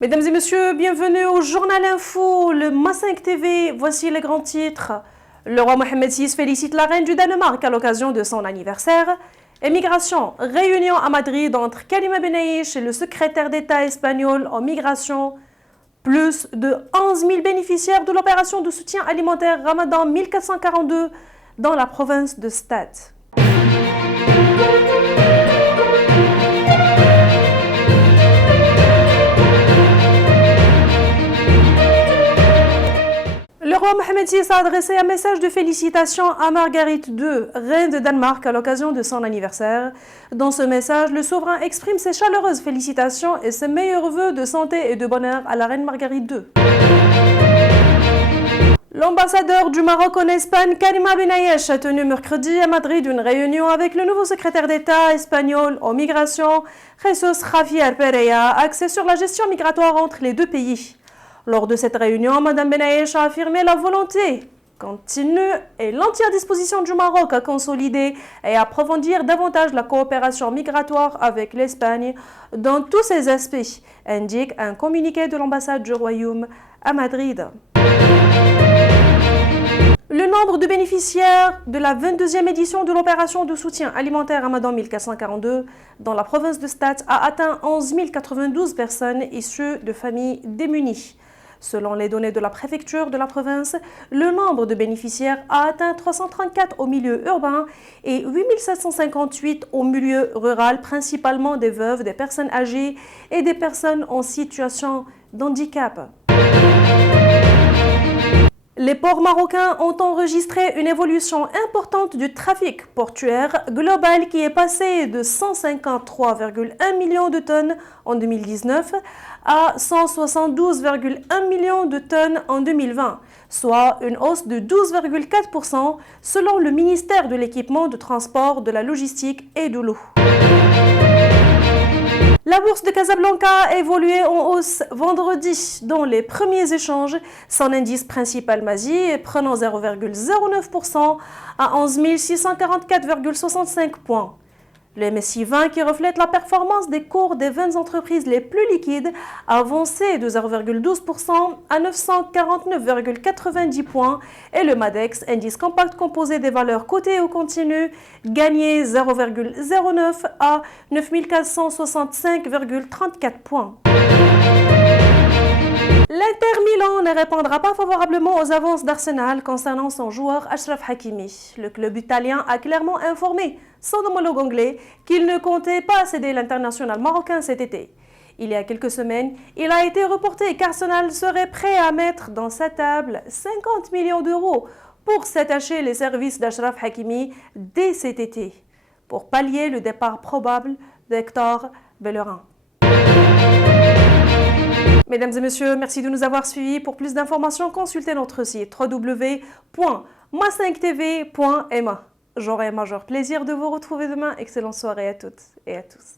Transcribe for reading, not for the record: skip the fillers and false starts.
Mesdames et messieurs, bienvenue au Journal Info, le Ma5 TV. Voici les grands titres. Le roi Mohamed VI félicite la reine du Danemark à l'occasion de son anniversaire. Émigration, réunion à Madrid entre Karima Benaïch et le secrétaire d'État espagnol en migration. Plus de 11 000 bénéficiaires de l'opération de soutien alimentaire Ramadan 1442 dans la province de Stade. Le roi Mohamed VI a adressé un message de félicitations à Marguerite II, reine de Danemark, à l'occasion de son anniversaire. Dans ce message, le souverain exprime ses chaleureuses félicitations et ses meilleurs vœux de santé et de bonheur à la reine Marguerite II. L'ambassadeur du Maroc en Espagne, Karima Benaïch, a tenu mercredi à Madrid une réunion avec le nouveau secrétaire d'État espagnol en migration, Jesús Javier Pereira, axé sur la gestion migratoire entre les deux pays. Lors de cette réunion, Mme Benaïch a affirmé la volonté continue et l'entière disposition du Maroc à consolider et approfondir davantage la coopération migratoire avec l'Espagne dans tous ses aspects, indique un communiqué de l'ambassade du Royaume à Madrid. Le nombre de bénéficiaires de la 22e édition de l'opération de soutien alimentaire Ramadan 1442 dans la province de Stade a atteint 11 092 personnes issues de familles démunies. Selon les données de la préfecture de la province, le nombre de bénéficiaires a atteint 334 au milieu urbain et 8 758 au milieu rural, principalement des veuves, des personnes âgées et des personnes en situation d'handicap. Les ports marocains ont enregistré une évolution importante du trafic portuaire global qui est passé de 153,1 millions de tonnes en 2019 à 172,1 millions de tonnes en 2020, soit une hausse de 12,4% selon le ministère de l'Équipement, de Transport, de la Logistique et de l'Eau. La bourse de Casablanca a évolué en hausse vendredi dans les premiers échanges. Son indice principal MASI prenant 0,09% à 11 644,65 points. Le MSCI 20, qui reflète la performance des cours des 20 entreprises les plus liquides, a avancé de 0,12% à 949,90 points et le MADEX, indice compact composé des valeurs cotées au continu, gagné 0,09 à 9 465,34 points. L'Inter Milan ne répondra pas favorablement aux avances d'Arsenal concernant son joueur Achraf Hakimi. Le club italien a clairement informé son homologue anglais qu'il ne comptait pas céder l'international marocain cet été. Il y a quelques semaines, il a été reporté qu'Arsenal serait prêt à mettre dans sa table 50 millions d'euros pour s'attacher les services d'Achraf Hakimi dès cet été, pour pallier le départ probable d'Hector Bellerin. Mesdames et messieurs, merci de nous avoir suivis. Pour plus d'informations, consultez notre site www.ma5tv.ma. J'aurai un majeur plaisir de vous retrouver demain. Excellente soirée à toutes et à tous.